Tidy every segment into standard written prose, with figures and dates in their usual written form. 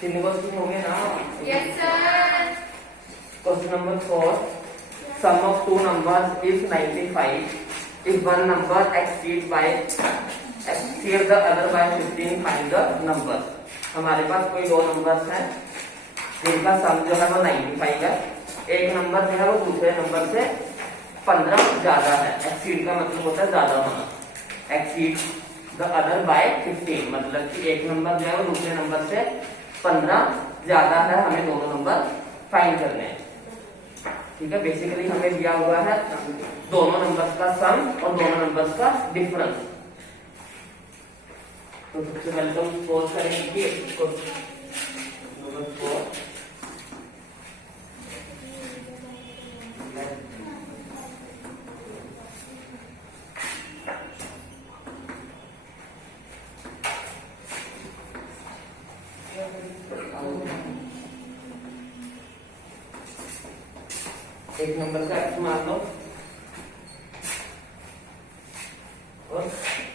तीन क्वेश्चन हो गए ना? Yes sir. Question number 4, sum of two numbers is 95 if one number exceed the other by 15, find the numbers। हमारे पास कोई दो नंबर्स हैं जिनका सम जो है वो 95 है। एक नंबर जो है वो दूसरे नंबर से 15 ज्यादा है। एक्सीड का मतलब होता है ज्यादा होना। एक्सीड द अदर बाय 15 मतलब कि एक नंबर जो है वो दूसरे नंबर से 15 ज्यादा है। हमें दोनों नंबर फाइंड करने हैं। ठीक है, बेसिकली हमें दिया हुआ है दोनों नंबर्स का सम और दोनों नंबर्स का डिफरेंस। तो सबसे पहले तो हम सपोज करेंगे कि नंबर 4 एक नंबर का एक्स मान लो और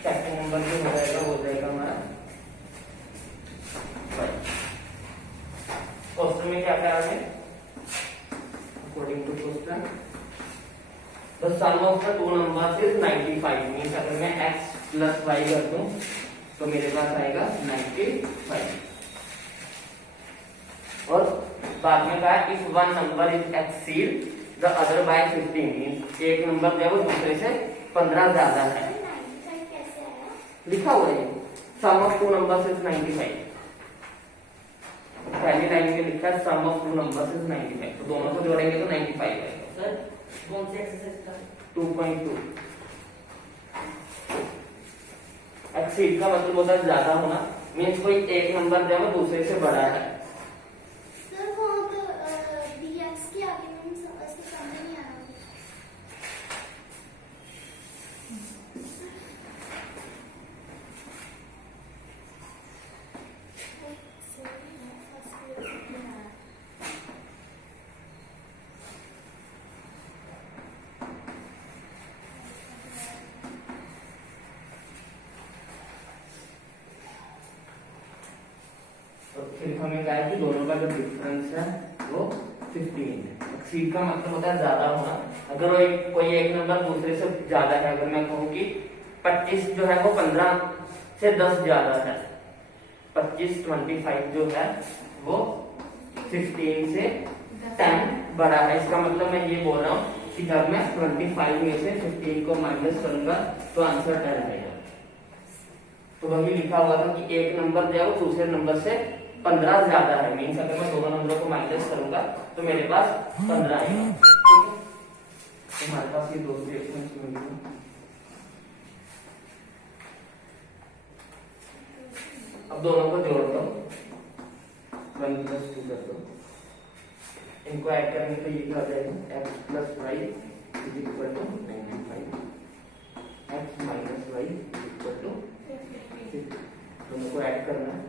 सेकंड नंबर जो हो जाएगा वो हो जाएगा हमारा। क्वेश्चन में क्या क्या है? According to question the sum of the two numbers is 95 means अगर मैं x प्लस y कर दूं तो मेरे पास आएगा 95। और बाद में कहा if one number is exceed the other by 15 means एक नंबर जो है वो दूसरे से 15 ज्यादा है। लिखा हुआ है सम ऑफ टू नंबर्स इज 95। पहली लाइन में लिखा है सम ऑफ टू नंबर्स इज 95 तो दोनों को जोड़ेंगे तो 95 आएगा। सर कौन सी एक्सरसाइज का? 2.2। एक्सीड का मतलब होता है ज्यादा होना मींस कोई एक नंबर जो है वो दूसरे से बड़ा है। तो फिर हमें कहा है कि दोनों का जो डिफरेंस है वो 15 है। एक्सीड का मतलब होता है ज्यादा होना। अगर वो कोई एक नंबर दूसरे से ज्यादा है, अगर मैं कहूँ कि 25 जो है वो 15 से 10 ज्यादा है, 25 जो है वो 15 से 10 बड़ा है। इसका मतलब मैं ये बोल रहा हूँ कि जब मैं 25 में से 15 को माइनस करूंगा तो आंसर 10 आएगा। तो वही लिखा हुआ था कि एक नंबर जो है वो दूसरे नंबर से 15 ज्यादा है मीन्स अगर मैं दोनों नंबरों को माइनस करूंगा तो मेरे पास 15 आएगा। ठीक है, हमारे पास ये दो रिएक्शंस मिल गए। अब दोनों को जोड़ दो, 1 + 2 कर दो। इनको ऐड करेंगे तो ये क्या हो जाएगा? x + y = 95, x - y = 50। दोनों को ऐड करना है।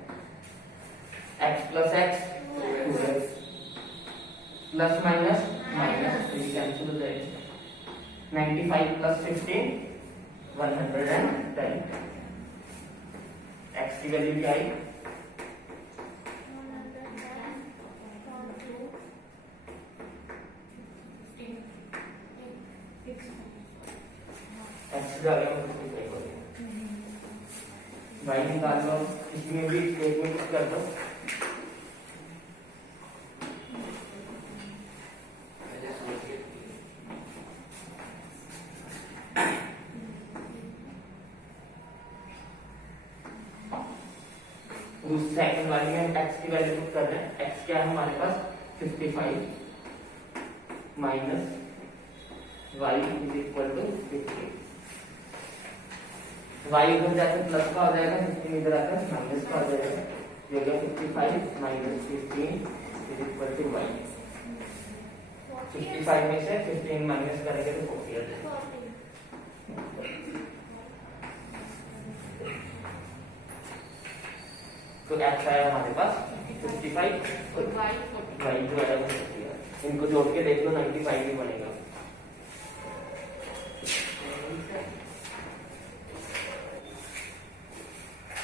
x + x 2x plus minus minus cancel हो जाएगा। 95 + 15 110। x की वैल्यू क्या आई? x का y निकाल लो। इसमें भी एक में कुछ कर दो। सेकंड वाली में x की वैल्यू पुट कर रहे हैं। x क्या है हमारे पास? 55 माइनस y = 15। y इधर जाकर प्लस का हो जाएगा, 15 इधर आकर माइनस का हो जाएगा। ये हो गया 55 - 15 = y। 55 में से 15 माइनस करेंगे तो 40 आ जाएगा। तो x आया हमारे पास 55 और y जो आया वो 40। इनको जोड़ के देख लो 95 ही बनेगा।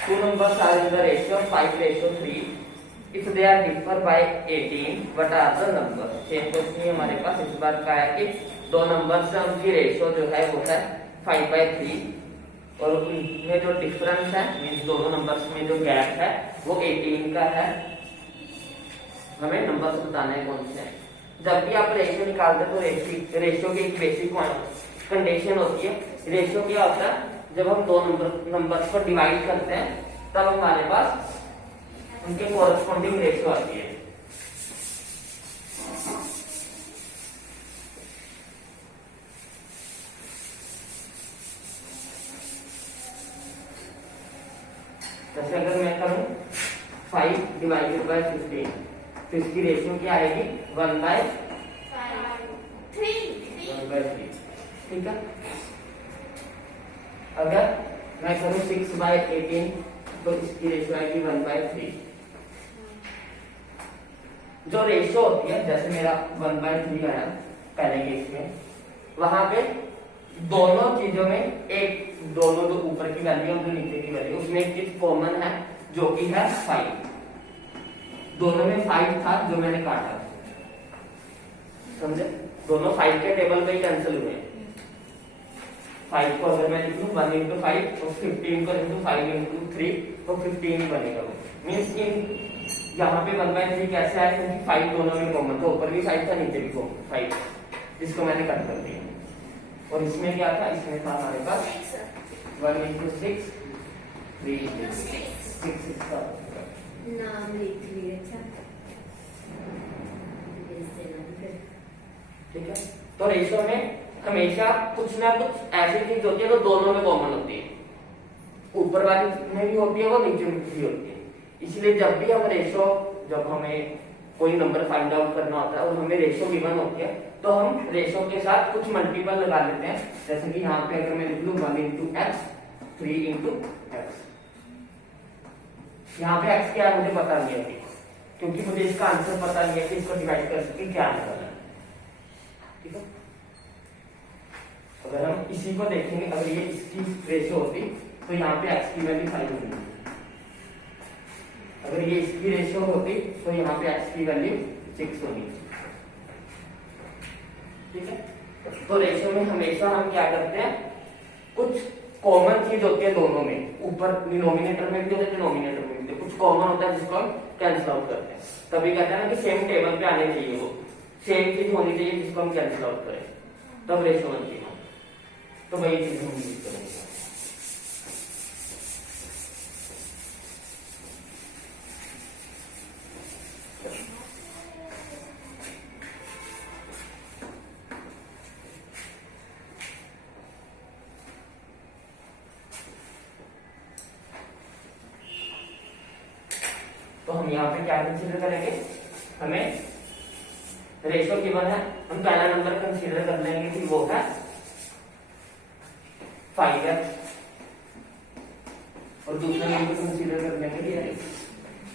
Two numbers are in the ratio of 5:3 if they are differ by 18 what are the number. Same question हमारे पास इस बार का है कि दो नंबर्स की रेशियो जो है वो है 5/3 और उनमें जो डिफरेंस है मींस दोनों नंबर्स में जो गैप है वो 18 का है। हमें नंबर्स बताने हैं कौन से हैं। जब भी आप रेशियो निकालते हैं तो रेशियो की एक बेसिक कंडीशन होती है। रेशियो क्या होता है, जब हम दो नंबर्स को डिवाइड करते हैं तब हमारे पास उनके कोरस्पॉन्डिंग रेशियो आती है। जैसे अगर मैं करूं 5 डिवाइडेड बाय 15 तो इसकी रेशियो क्या आएगी 1/3। ठीक है। अगर मैं करूं 6/18 तो इसकी रेशियो आएगी 1/3। जो रेशियो होती है जैसे मेरा 1/3 आया पहले केस में, वहां पे दोनों चीजों में एक दोनों जो ऊपर की वैल्यू और जो नीचे की वैल्यू उसमें एक चीज कॉमन है जो कि है 5। दोनों में 5 था जो मैंने काटा, समझे? दोनों 5 के टेबल पे ही कैंसिल हुए। 5 को अगर मैं लिख लूं 1 × 5 और 15 को लिख लूं 5 × 3 तो 15 ही बनेगा वो। मींस इन यहाँ पे 1/3 कैसे आया, क्योंकि 5 दोनों में कॉमन था, ऊपर भी 5 था नीचे भी 5, जिसको मैंने कट कर दिया। और इसमें क्या था, इसमें था हमारे पास 1 × 6 3 6 का नाम लिख लिया। ठीक है। तो रेशियो में हमेशा कुछ ना कुछ ऐसी चीज होती है जो दोनों में कॉमन होती है, ऊपर वाली में भी होती है वो नीचे में भी होती है। इसलिए जब भी हम रेशियो, जब हमें कोई नंबर फाइंड आउट करना होता है और हमें रेशियो गिवन होती है तो हम रेशियो के साथ कुछ मल्टीपल लगा लेते हैं। जैसे कि यहाँ पे अगर मैं लिख लूं 1 × x 3 × x, यहाँ पे x क्या है मुझे पता नहीं है क्योंकि मुझे इसका आंसर पता नहीं है कि इसको डिवाइड कर सके क्या आंसर है। ठीक है। अगर हम इसी को देखेंगे, अगर ये इसकी रेशियो होती तो यहाँ पे x की वैल्यू 5 होगी। अगर ये इसकी रेशियो होती तो यहाँ पे x की वैल्यू 6 होगी। ठीक है। तो रेशियो में हमेशा हम क्या करते हैं, कुछ कॉमन चीज होती है दोनों में, ऊपर डिनोमिनेटर में भी होता है डिनोमिनेटर में भी, कुछ कॉमन होता है जिसको हम कैंसिल आउट करते हैं। तभी कहते हैं ना कि सेम टेबल पे आने चाहिए, वो सेम चीज होनी चाहिए जिसको हम कैंसिल आउट करें, तब रेशियो बनती है। तो वही चीज हम यूज करेंगे। तो हम यहाँ पे क्या कंसीडर करेंगे, हमें रेशियो गिवन है, हम पहला नंबर कंसीडर कर लेंगे कि वो है 5x और दूसरा नंबर कंसीडर कर लेंगे कि x।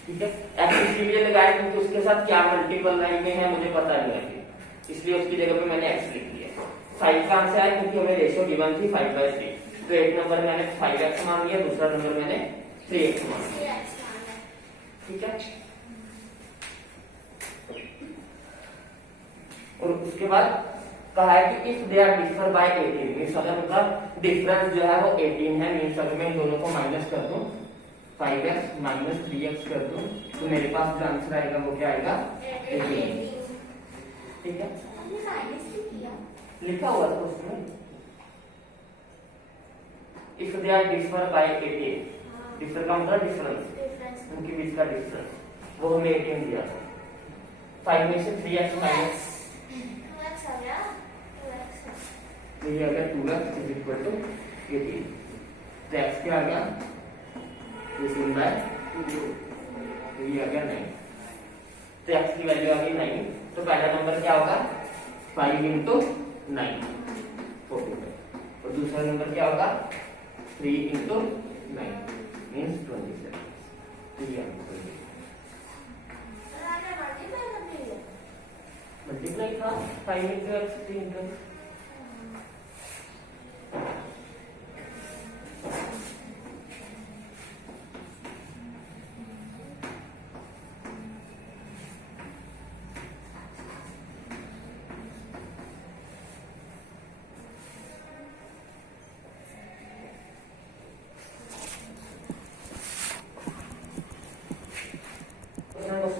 ठीक है। x इसलिए लगाया क्योंकि उसके साथ क्या मल्टीपल लाइन में है मुझे पता नहीं है, इसलिए उसकी जगह पे मैंने x लिख दिया। 5 कहां से आया, क्योंकि हमें रेशियो गिवन थी 5/3, तो एक नंबर मैंने 5x मान लिया, दूसरा नंबर मैंने 3x मान लिया। ठीक है। और उसके बाद कहा है कि if they are differ by 18, means अगर उनका डिफरेंस जो है वो 18 है, मींस अगर मैं इन दोनों को माइनस कर दूं 5x - 3x कर दूं तो मेरे पास जो आंसर आएगा वो क्या आएगा 18। ठीक है। लिखा हुआ था उसमें if they are differ by 18, differ का मतलब डिफरेंस, उनके बीच का डिफरेंस, वो हमें 18 दिया था। 5 में से 3x माइनस तो ये आ गया 2x इज इक्वल टू 18। तो x क्या आ गया 18/2, तो ये आ गया 9। तो x की वैल्यू आ गई 9। तो पहला नंबर क्या होगा 5 × 9 45, और दूसरा नंबर क्या होगा 3 × 9 मींस 27। तो ये मल्टीप्लाई था 5 × x 3 × x।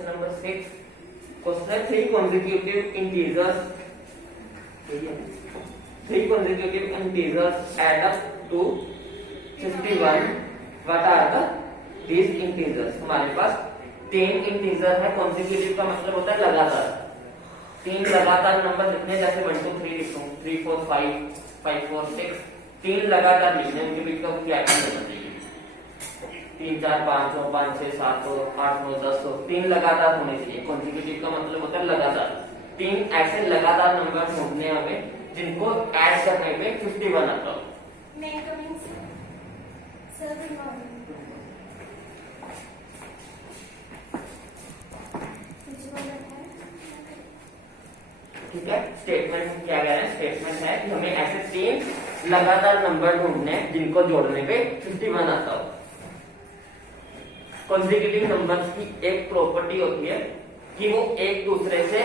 Question number 6 question है 3 consecutive integers, three consecutive integers add up to 51. What are these integers? हमारे पास 3 इंटीजर है। consecutive का मतलब होता है लगातार। 3 लगातार नंबर लिखने, जैसे 1 2 3 लिखूं, 3 4 5 5 4 6, 3 लगातार लिखने, उनके बीच का क्या होना चाहिए? 3 4 5 9 5 6 7 8 9 10 3 लगातार होने चाहिए। consecutive का मतलब होता है लगातार। 3 ऐसे लगातार नंबर ढूंढने हमें जिनको ऐड करने पे 51 आता हो। ठीक है, स्टेटमेंट क्या कह रहे हैं? स्टेटमेंट है कि हमें ऐसे 3 लगातार नंबर ढूंढने हैं जिनको जोड़ने पे 51 आता हो। कॉन्जिक्यूटिव नंबर्स की एक प्रॉपर्टी होती है कि वो एक दूसरे से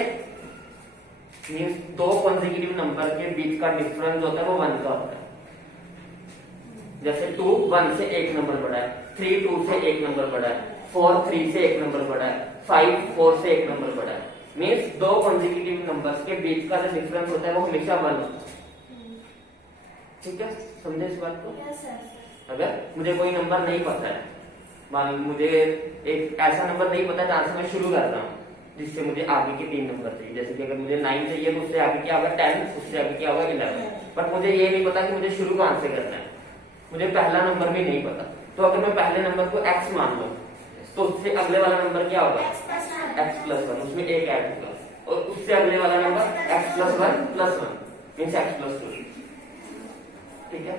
मींस 2 कॉन्जिक्यूटिव नंबर के बीच का डिफरेंस होता है वो 1 का होता है। जैसे 2 1 से 1 नंबर बड़ा है, 3 2 से 1 नंबर बड़ा है, 4 3 से 1 नंबर बड़ा है, 5 4 से 1 नंबर बड़ा है। मींस 2 कॉन्जिक्यूटिव नंबर्स के बीच का जो डिफरेंस होता है वो हमेशा 1 होता है। ठीक है, समझे इस बात को? अगर मुझे कोई नंबर नहीं पता है, मान लो मुझे एक ऐसा नंबर नहीं पता जहां से मैं शुरू कर रहा हूँ, जिससे मुझे आगे के 3 नंबर चाहिए, जैसे कि अगर मुझे 9 चाहिए तो उससे आगे क्या होगा 10, उससे आगे क्या होगा 11, बट मुझे ये नहीं पता कि मुझे शुरू कहां से करना है, मुझे पहला नंबर भी नहीं पता। तो अगर मैं पहले नंबर को x मान लूं तो उससे अगले वाला नंबर क्या होगा? x+1, उसमें एक ऐड होगा, और उससे अगले वाला नंबर x+1+1 मींस x+2। ठीक है,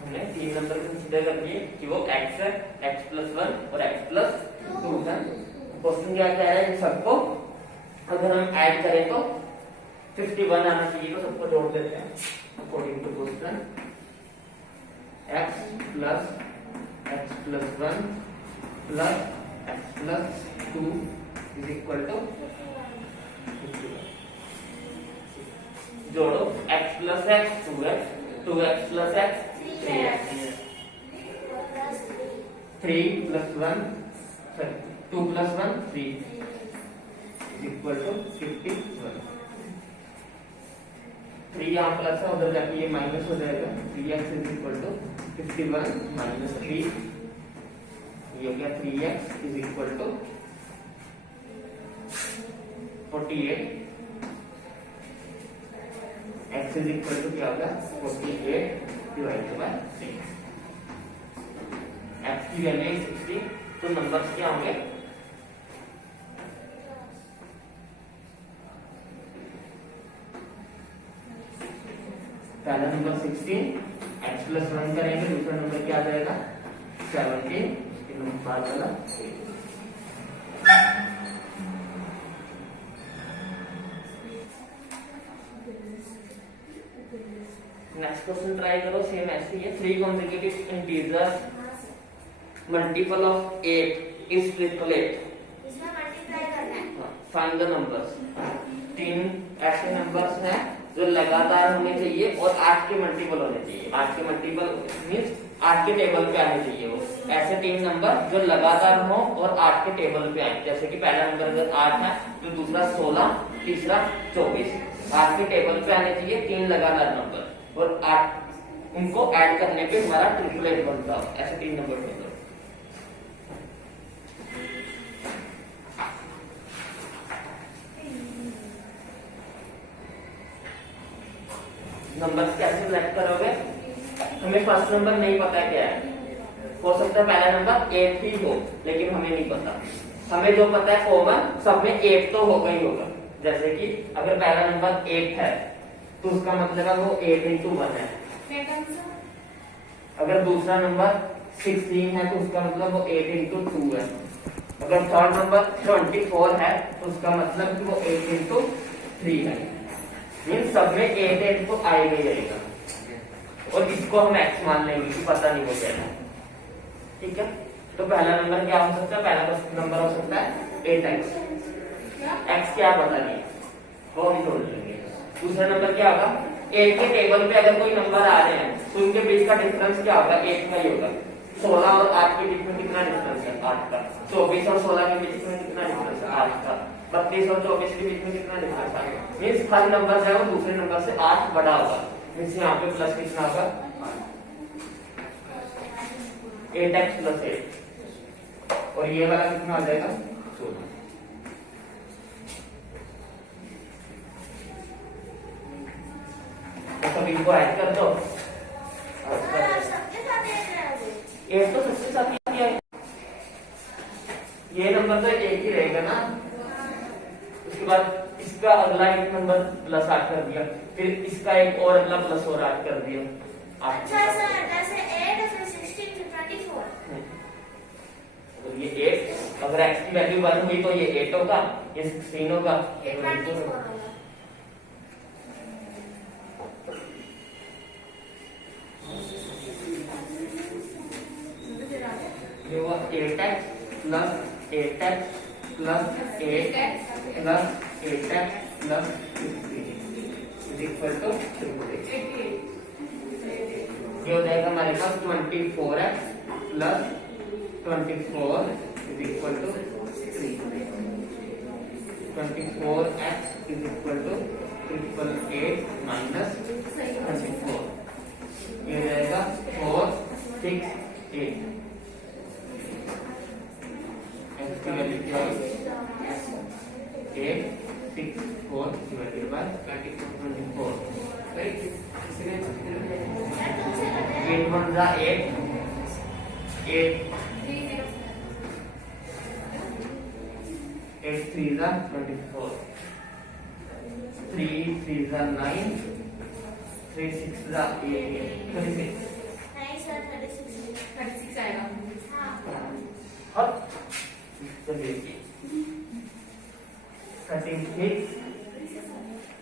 हमने 3 नंबर कंसीडर कर लिए कि वो x है, x+1 और x+2 है। क्वेश्चन क्या कह रहा है? इन सबको अगर हम ऐड करें तो 51 आना चाहिए, तो सबको जोड़ देते हैं according to question. x plus x+1 plus x+2 is equal to 51। जोड़ो, x plus x 2x, 2x plus x 3x, 3 plus 1 sorry 2 plus 1 3 is equal to 51। 3 यहाँ प्लस है, उधर जाके ये माइनस हो जाएगा। 3x is equal to 51 minus 3, ये हो गया 3x is equal to 48। x is equal to क्या होगा? 48 डिवाइडेड बाय 6। x की वैल्यू 60, तो नंबर्स क्या होंगे? पहला नंबर 16, x+1 करेंगे, दूसरा नंबर क्या आ जाएगा? 17, नंबर वाला। नेक्स्ट क्वेश्चन ट्राई करो, सेम ऐसे ही है। 3 consecutive integers multiple of 8 is triple 8। इसमें मल्टीप्लाई करना है। Find the numbers. 3 ऐसे नंबर्स हैं जो लगातार होने चाहिए और 8 के मल्टीपल होने चाहिए। 8 के मल्टीपल मींस 8 के टेबल पे आने चाहिए वो। ऐसे 3 नंबर जो लगातार हो और 8 के टेबल पे आए, जैसे कि पहला नंबर अगर 8 है तो दूसरा 16, तीसरा 24। 8 के टेबल पे आने चाहिए 3 लगातार नंबर, और 8 उनको ऐड करने पे हमारा ट्रिपलेट बनता हो। ऐसे 3 नंबर होते हैं। नंबर कैसे सिलेक्ट करोगे? हमें फर्स्ट नंबर नहीं पता क्या है, हो सकता है पहला नंबर 8 ही हो, लेकिन हमें नहीं पता। हमें जो पता है कॉमन सब में 8 तो होगा ही होगा। जैसे कि अगर पहला नंबर 8 है तो उसका मतलब है वो 8 into 1 है। अगर दूसरा नंबर 16 है तो उसका मतलब वो 8 into 2 है। अगर थर्ड नंबर 24 है तो उसका मतलब कि वो 8 into 3 है। मीन सब में 8 तो आएगा ही आएगा, और इसको हम x मान लेंगे कि पता नहीं हो जाएगा। ठीक है, तो पहला नंबर क्या हो सकता है? पहला नंबर हो सकता है 8x। x क्या पता नहीं, वो हम छोड़ लेंगे। दूसरा नंबर क्या होगा? 8 के टेबल पे अगर कोई नंबर आ रहे हैं तो उनके बीच का डिफरेंस क्या होगा? 8 का ही होगा। 16 और 8 के बीच में कितना डिफरेंस है? 8 का। 24 और 16 के बीच में कितना डिफरेंस है? 8 का। 32 और 24 के बीच में कितना डिफरेंस है? मींस हर नंबर जो है वो दूसरे नंबर से 8 बड़ा होगा। मींस यहाँ पे प्लस कितना होगा? 8x plus 8, और ये वाला कितना आ जाएगा? 16। तो सभी को ऐड कर दो। एक तो सबसे साथ ही है, ये नंबर तो एक ही रहेगा ना। उसके बाद इसका अगला एक नंबर प्लस 8 कर दिया, फिर इसका एक और अगला प्लस और 8 कर दिया। अच्छा सर, जैसे 8 फिर 16 फिर 24। तो ये 8, अगर x की वैल्यू 1 हुई तो ये 8 होगा, ये 16 होगा, ये 24 होगा। ये हुआ 8x plus 8x plus 8 plus 8x plus 16 is equal to 88। ये हो जाएगा हमारे पास 24x plus 24 is equal to 3। 24x is equal to 888 minus 24। ये हो जाएगा 4 6 8। x की वैल्यू क्या है? 864 divided by 24। 8 1 जा 8, 8 8 3 जा 24, 3 3 जा 9, 3 6 जा 8 36। नहीं सर, 36 आएगा। हाँ। और चलिए 36।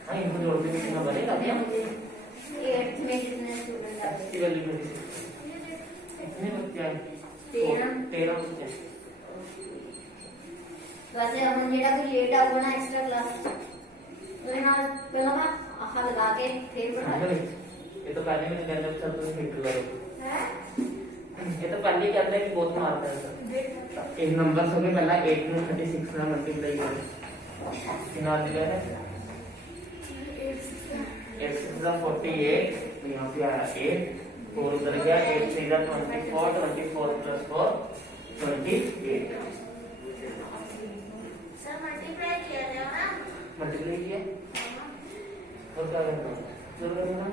हाँ, इनको जोड़ के कितना बनेगा? क्या 8 में कितने स्टूडेंट आते हैं? इसकी वैल्यू कितने बच्चे आए? 13 बच्चे। वैसे हम जेड़ा कोई लेट आऊगा ना एक्स्ट्रा क्लास तो ना पहला मैं आहा लगा के फिर पढ़ा। ये तो पहले में कहता था तुम हिट करो। है ये तो पहले कहता है कि बहुत मारता है सर। एक नंबर से पहला 8 में 36 ना मल्टीप्लाई करें कितना दिया है? 8 6 जा 48, तो यहाँ पे आया 8, 4 उधर गया, 8 6 जा 24, 24 plus 4 28। सर मल्टीप्लाई किया जाए ना। मल्टीप्लाई किया और क्या करना है? जोड़ करना।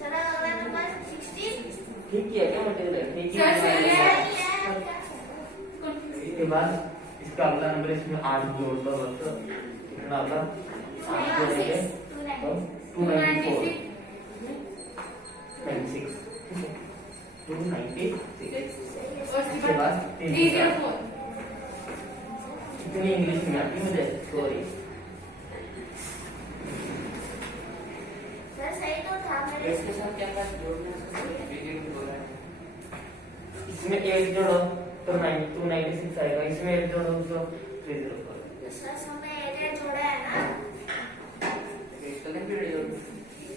सर अगला नंबर 16। ठीक किया क्या? मल्टीप्लाई ठीक सर, सही किया। है। इसके बाद इसका अगला नंबर इसमें 8 जोड़ दो, बस कितना होगा? 8 जोड़ेंगे तो 294 96, 296। इसके बाद 304। इतनी इंग्लिश में आती मुझे, सॉरी। सर सही तो था मेरे। इसके साथ क्या क्या जोड़ना है? इसमें 8 जोड़ो तो 296 आएगा, इसमें 8 जोड़ो तो 304। सर समय 8 जोड़ा है ना।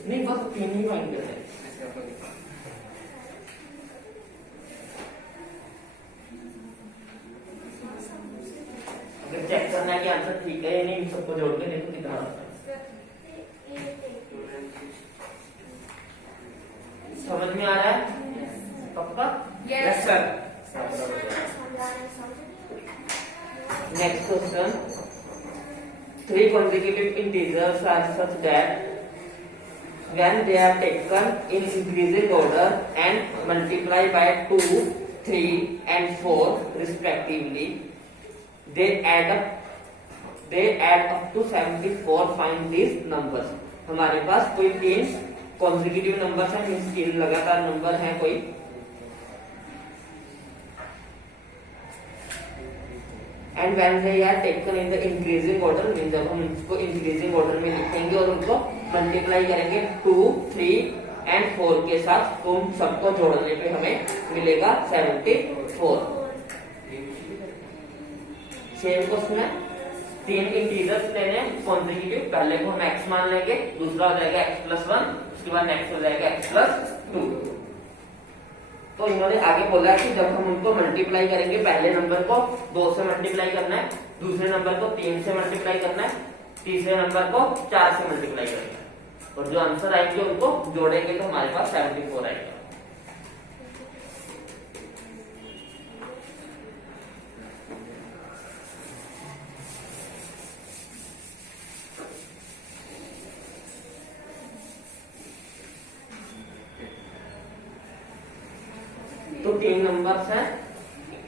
नहीं, बस 3 ही फाइंड करना है। अगर चेक करना है कि आंसर ठीक है या नहीं, सबको जोड़ के देखो कितना आता है। समझ में आ रहा है? पक्का? Yes, sir। Next question. 3 consecutive integers are such that when they are taken in increasing order and multiply by 2, 3 and 4 respectively. They add up to 74. Find these numbers. हमारे पास कोई 3 consecutive numbers हैं, मीन्स 3 लगातार number हैं कोई, and when they are taken in the increasing order, mean जब हम इसको increasing order में लिखेंगे और उनको मल्टीप्लाई करेंगे 2, 3 एंड 4 के साथ, तो उन सबको जोड़ने पे हमें मिलेगा 74. सेम क्वेश्चन है, 3 इंटीजर्स लेने कॉन्सेक्यूटिव, पहले को हम x मान लेंगे, दूसरा हो जाएगा x+1, उसके बाद नेक्स्ट हो जाएगा x+2. तो इन्होंने आगे बोला है कि जब हम उनको मल्टीप्लाई करेंगे, पहले नंबर को 2 से मल्टीप्लाई करना है, दूसरे नंबर को 3 से मल्टीप्लाई करना है, तीसरे नंबर को 4 से मल्टीप्लाई करना है, और जो आंसर आएंगे उनको जोड़ेंगे तो हमारे पास 74 आएगा. तो 3 नंबर्स हैं,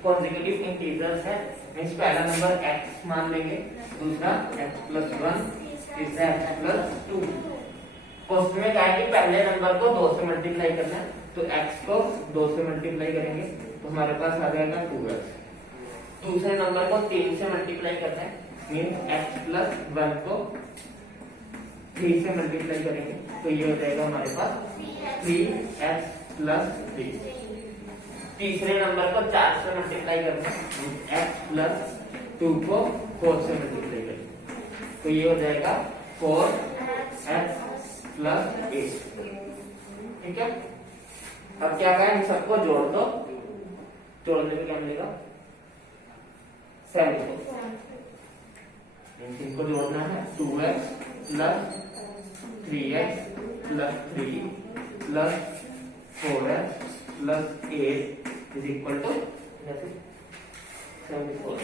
कॉन्सेक्यूटिव इंटीजर्स हैं, मींस पहला नंबर x मान लेंगे, दूसरा x+1, तीसरा x+2. क्वेश्चन में क्या है कि पहले नंबर को 2 से मल्टीप्लाई करना है, तो x को 2 से मल्टीप्लाई करेंगे तो हमारे पास आ जाएगा 2x. दूसरे नंबर को 3 से मल्टीप्लाई करना है, मींस x+1 को 3 से मल्टीप्लाई करेंगे तो ये हो जाएगा हमारे पास 3x+3. तीसरे नंबर को 4 से मल्टीप्लाई करना है, x+2 को 4 से मल्टीप्लाई करेंगे तो ये हो जाएगा 4x+8. ठीक है, अब क्या करें, इन सबको जोड़ दो, जोड़ने पे क्या मिलेगा 74. इनको जोड़ना है 2x+3x+3+4x+8 is equal to 74.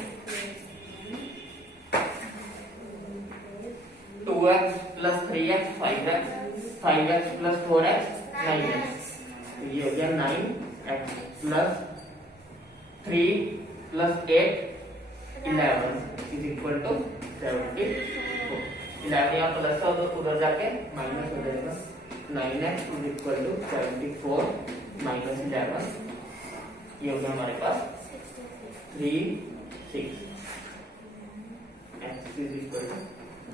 2x plus 3x 5x, 5x plus 4x 9x. तो ये हो गया 9x plus 3 plus 8 11 is equal to 74. 11 यहाँ प्लस हो तो उधर जाके माइनस हो जाएगा. 9x is equal to 74 minus 11. ये हो गया हमारे पास 3, 6. x is equal to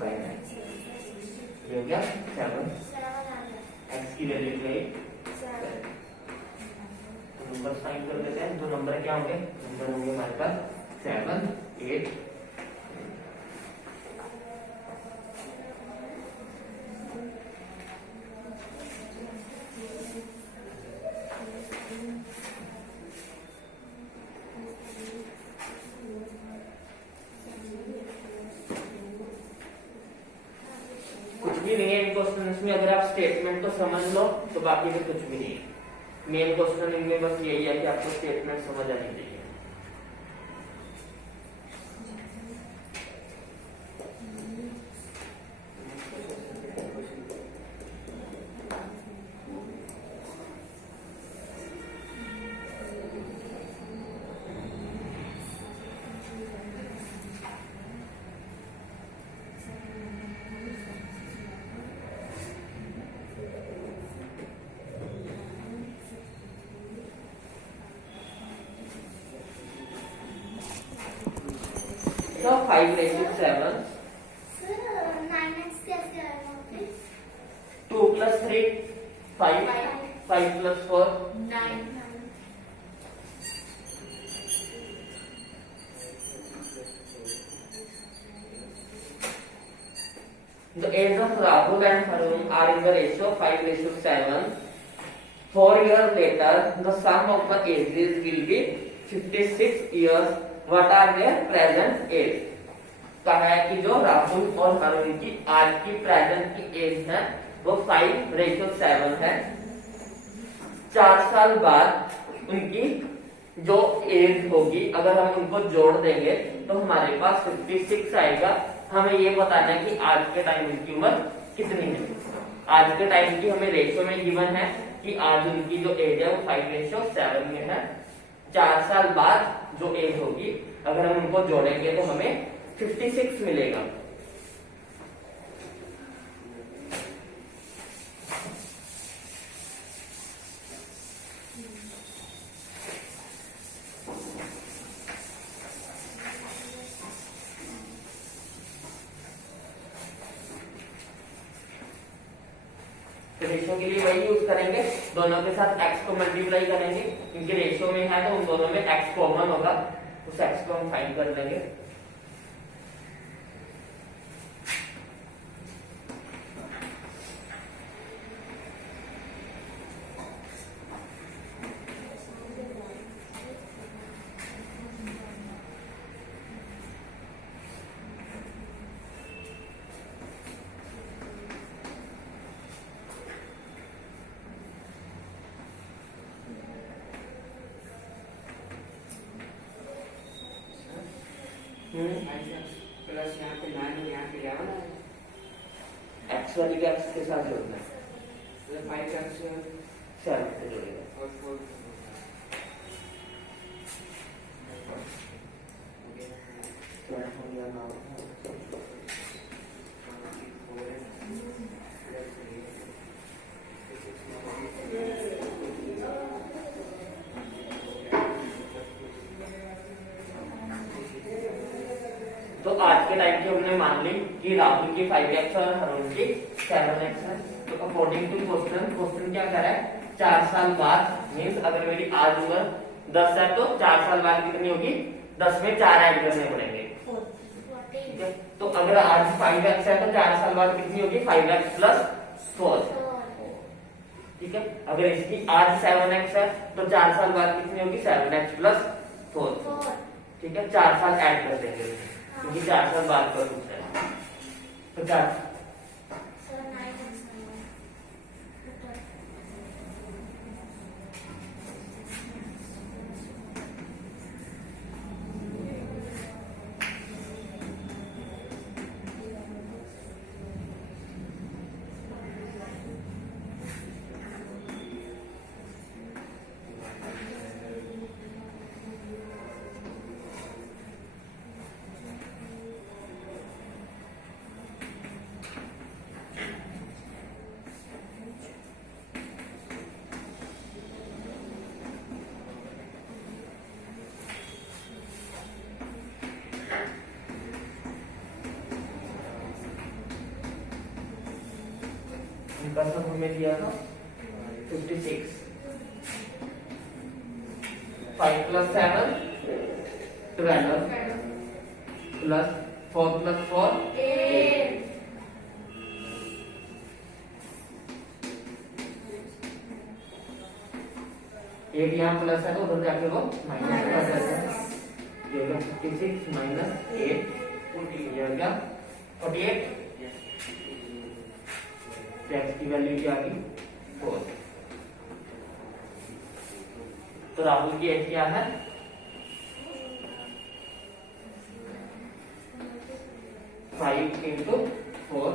9. ये हो गया 7. x की वैल्यू क्या है? नंबर साइन कर देते हैं. तो नंबर क्या होंगे? नंबर होंगे हमारे पास 7, 8. कुछ भी नहीं है इन क्वेश्चंस में, अगर आप स्टेटमेंट तो समझ लो तो बाकी में कुछ भी नहीं है. मेन क्वेश्चन इनमें बस यही है कि आपको स्टेटमेंट समझ आनी चाहिए. So 5/7. 9x कैसे आएगा? 2 plus 3 5. 5 plus 4 9. The age of Rahul and Harun are in the ratio 5/7. 4 years later, the sum of the ages will be 56 years. What are their present age? कहा है कि जो राहुल और हरुण की आज की प्रेजेंट की एज है वो 5/7 है. 4 साल बाद उनकी जो एज होगी अगर हम उनको जोड़ देंगे तो हमारे पास 56 आएगा. हमें ये बताना है कि आज के टाइम उनकी उम्र कितनी है. आज के टाइम की हमें रेशियो में गिवन है कि आज उनकी जो एज है वो 5:7 में है। 4 साल बाद जो एज होगी अगर हम उनको जोड़ेंगे तो हमें 56 मिलेगा। रेशियो के लिए वही यूज करेंगे, दोनों के साथ x को मल्टीप्लाई करेंगे क्योंकि रेशियो में है तो उन दोनों में x कॉमन होगा, उस x को हम फाइंड कर लेंगे। प्लस यहाँ पे 9 यहाँ पे 11 x वाली का x के साथ जोड़ना है, मतलब 5x 7 से जोड़ेगा। और 4 तो आज के टाइम की हमने मान ली कि राहुल की 5x और अरुण की 7x है। तो अकॉर्डिंग टू क्वेश्चन क्या कर रहा है, 4 साल बाद मीन्स अगर मेरी आज उम्र 10 है तो 4 साल बाद कितनी होगी, 10 में 4 ऐड करने पड़ेंगे। ठीक है, तो अगर आज 5x है तो 4 साल बाद कितनी होगी, 5x प्लस 4। ठीक है, अगर इसकी आज 7x है तो 4 साल बाद कितनी होगी, 7x प्लस 4। ठीक है, 4 साल ऐड कर देंगे क्योंकि 4 साल बाद का पूछा है। तो 4 इनका सब हमें दिया था 56। 5 प्लस 7 12 प्लस 4 प्लस 4 8। एक यहाँ प्लस है तो उधर जाके वो माइनस कर देते हैं। ये होगा 56 माइनस 8 ये हो गया 48। x की वैल्यू क्या आ गई 4। तो राहुल की एज क्या है 5 इंटू 4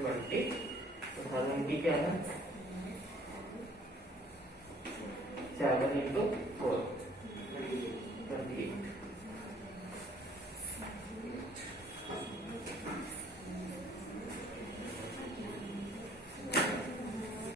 20। तो अरुण की क्या है 7 इंटू 4।